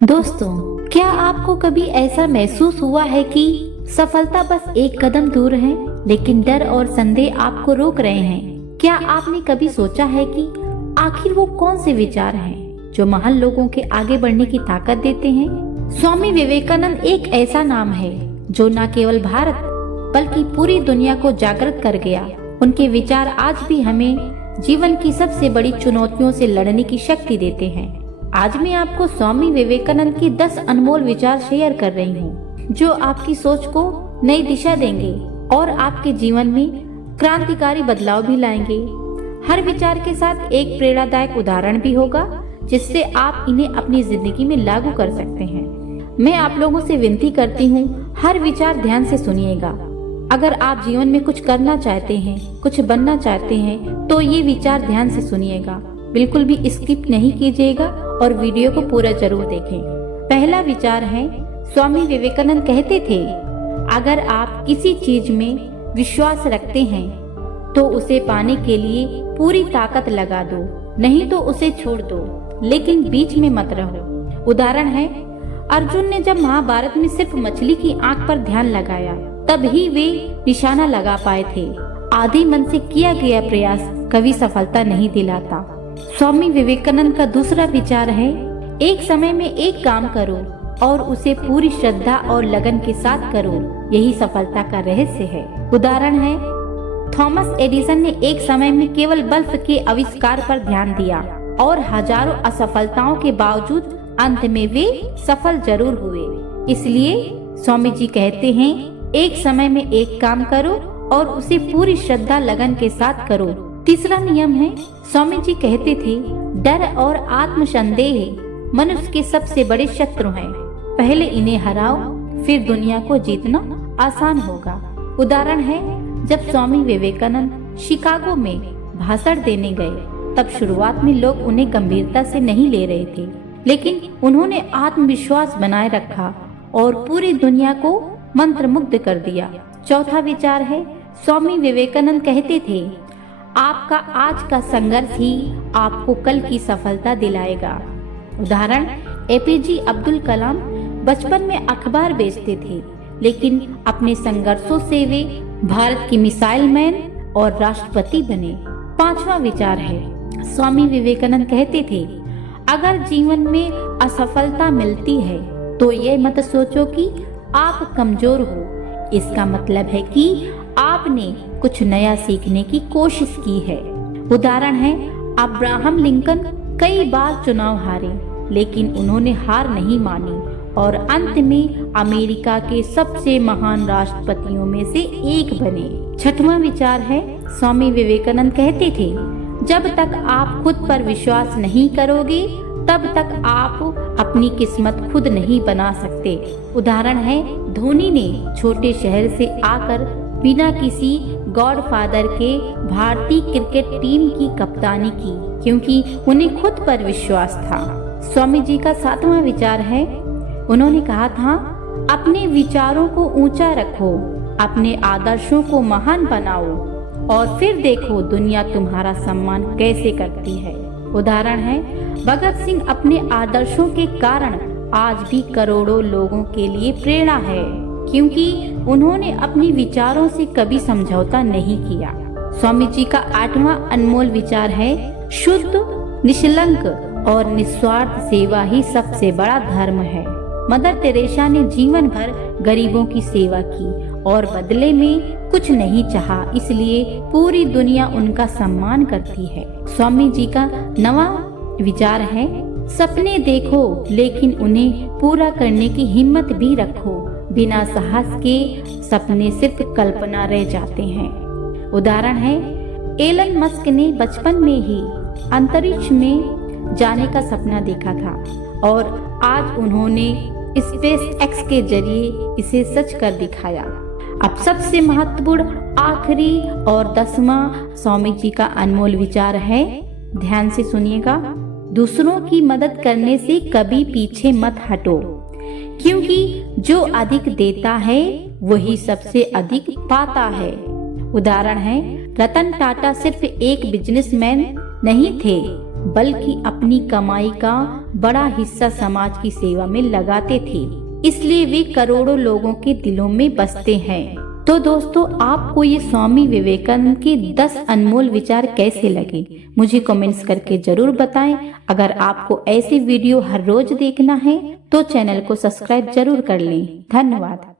दोस्तों, क्या आपको कभी ऐसा महसूस हुआ है कि सफलता बस एक कदम दूर है, लेकिन डर और संदेह आपको रोक रहे हैं? क्या आपने कभी सोचा है कि आखिर वो कौन से विचार हैं जो महान लोगों के आगे बढ़ने की ताकत देते हैं? स्वामी विवेकानंद एक ऐसा नाम है जो न केवल भारत बल्कि पूरी दुनिया को जागृत कर गया। उनके विचार आज भी हमें जीवन की सबसे बड़ी चुनौतियों से लड़ने की शक्ति देते हैं। आज मैं आपको स्वामी विवेकानंद की 10 अनमोल विचार शेयर कर रही हूँ, जो आपकी सोच को नई दिशा देंगे और आपके जीवन में क्रांतिकारी बदलाव भी लाएंगे। हर विचार के साथ एक प्रेरणादायक उदाहरण भी होगा, जिससे आप इन्हें अपनी जिंदगी में लागू कर सकते हैं। मैं आप लोगों से विनती करती हूँ, हर विचार ध्यान से सुनिएगा। अगर आप जीवन में कुछ करना चाहते हैं, कुछ बनना चाहते हैं, तो ये विचार ध्यान से सुनिएगा। बिल्कुल भी स्किप नहीं कीजिएगा और वीडियो को पूरा जरूर देखें। पहला विचार है, स्वामी विवेकानंद कहते थे, अगर आप किसी चीज में विश्वास रखते हैं तो उसे पाने के लिए पूरी ताकत लगा दो, नहीं तो उसे छोड़ दो, लेकिन बीच में मत रहो। उदाहरण है, अर्जुन ने जब महाभारत में सिर्फ मछली की आंख पर ध्यान लगाया, तब ही वे निशाना लगा पाए थे। आधे मन से किया गया प्रयास कभी सफलता नहीं दिलाता। स्वामी विवेकानंद का दूसरा विचार है, एक समय में एक काम करो और उसे पूरी श्रद्धा और लगन के साथ करो, यही सफलता का रहस्य है। उदाहरण है, थॉमस एडिसन ने एक समय में केवल बल्ब के आविष्कार पर ध्यान दिया और हजारों असफलताओं के बावजूद अंत में वे सफल जरूर हुए। इसलिए स्वामी जी कहते हैं, एक समय में एक काम करो और उसे पूरी श्रद्धा लगन के साथ करो। तीसरा नियम है, स्वामी जी कहते थे, डर और आत्मसंदेह मनुष्य के सबसे बड़े शत्रु हैं। पहले इन्हें हराओ, फिर दुनिया को जीतना आसान होगा। उदाहरण है, जब स्वामी विवेकानंद शिकागो में भाषण देने गए, तब शुरुआत में लोग उन्हें गंभीरता से नहीं ले रहे थे, लेकिन उन्होंने आत्मविश्वास बनाए रखा और पूरी दुनिया को मंत्रमुग्ध कर दिया। चौथा विचार है, स्वामी विवेकानंद कहते थे, आपका आज का संघर्ष ही आपको कल की सफलता दिलाएगा। उदाहरण, एपीजे अब्दुल कलाम बचपन में अखबार बेचते थे, लेकिन अपने संघर्षों से वे भारत की मिसाइल मैन और राष्ट्रपति बने। पांचवा विचार है, स्वामी विवेकानंद कहते थे, अगर जीवन में असफलता मिलती है तो ये मत सोचो कि आप कमजोर हो। इसका मतलब है कि आपने कुछ नया सीखने की कोशिश की है। उदाहरण है, अब्राहम लिंकन कई बार चुनाव हारे, लेकिन उन्होंने हार नहीं मानी और अंत में अमेरिका के सबसे महान राष्ट्रपतियों में से एक बने। छठवां विचार है, स्वामी विवेकानंद कहते थे, जब तक आप खुद पर विश्वास नहीं करोगे, तब तक आप अपनी किस्मत खुद नहीं बना सकते। उदाहरण है, धोनी ने छोटे शहर से आकर बिना किसी गॉडफादर के भारतीय क्रिकेट टीम की कप्तानी की, क्योंकि उन्हें खुद पर विश्वास था। स्वामी जी का सातवां विचार है, उन्होंने कहा था, अपने विचारों को ऊंचा रखो, अपने आदर्शों को महान बनाओ और फिर देखो दुनिया तुम्हारा सम्मान कैसे करती है। उदाहरण है, भगत सिंह अपने आदर्शों के कारण आज भी करोड़ों लोगों के लिए प्रेरणा है, क्योंकि उन्होंने अपने विचारों से कभी समझौता नहीं किया। स्वामी जी का आठवां अनमोल विचार है, शुद्ध, निष्कलंक और निस्वार्थ सेवा ही सबसे बड़ा धर्म है। मदर टेरेसा ने जीवन भर गरीबों की सेवा की और बदले में कुछ नहीं चाहा, इसलिए पूरी दुनिया उनका सम्मान करती है। स्वामी जी का 9वां विचार है, सपने देखो लेकिन उन्हें पूरा करने की हिम्मत भी रखो, बिना साहस के सपने सिर्फ कल्पना रह जाते हैं। उदाहरण है, एलन मस्क ने बचपन में ही अंतरिक्ष में जाने का सपना देखा था और आज उन्होंने स्पेस एक्स के जरिए इसे सच कर दिखाया। अब सबसे महत्वपूर्ण आखिरी और 10वां स्वामी जी का अनमोल विचार है, ध्यान से सुनिएगा, दूसरों की मदद करने से कभी पीछे मत हटो, क्योंकि जो अधिक देता है वही सबसे अधिक पाता है। उदाहरण है, रतन टाटा सिर्फ एक बिजनेसमैन नहीं थे, बल्कि अपनी कमाई का बड़ा हिस्सा समाज की सेवा में लगाते थे, इसलिए वे करोड़ों लोगों के दिलों में बसते हैं। तो दोस्तों, आपको ये स्वामी विवेकानंद के 10 अनमोल विचार कैसे लगे, मुझे कमेंट्स करके जरूर बताएं। अगर आपको ऐसे वीडियो हर रोज देखना है तो चैनल को सब्सक्राइब जरूर कर लें। धन्यवाद।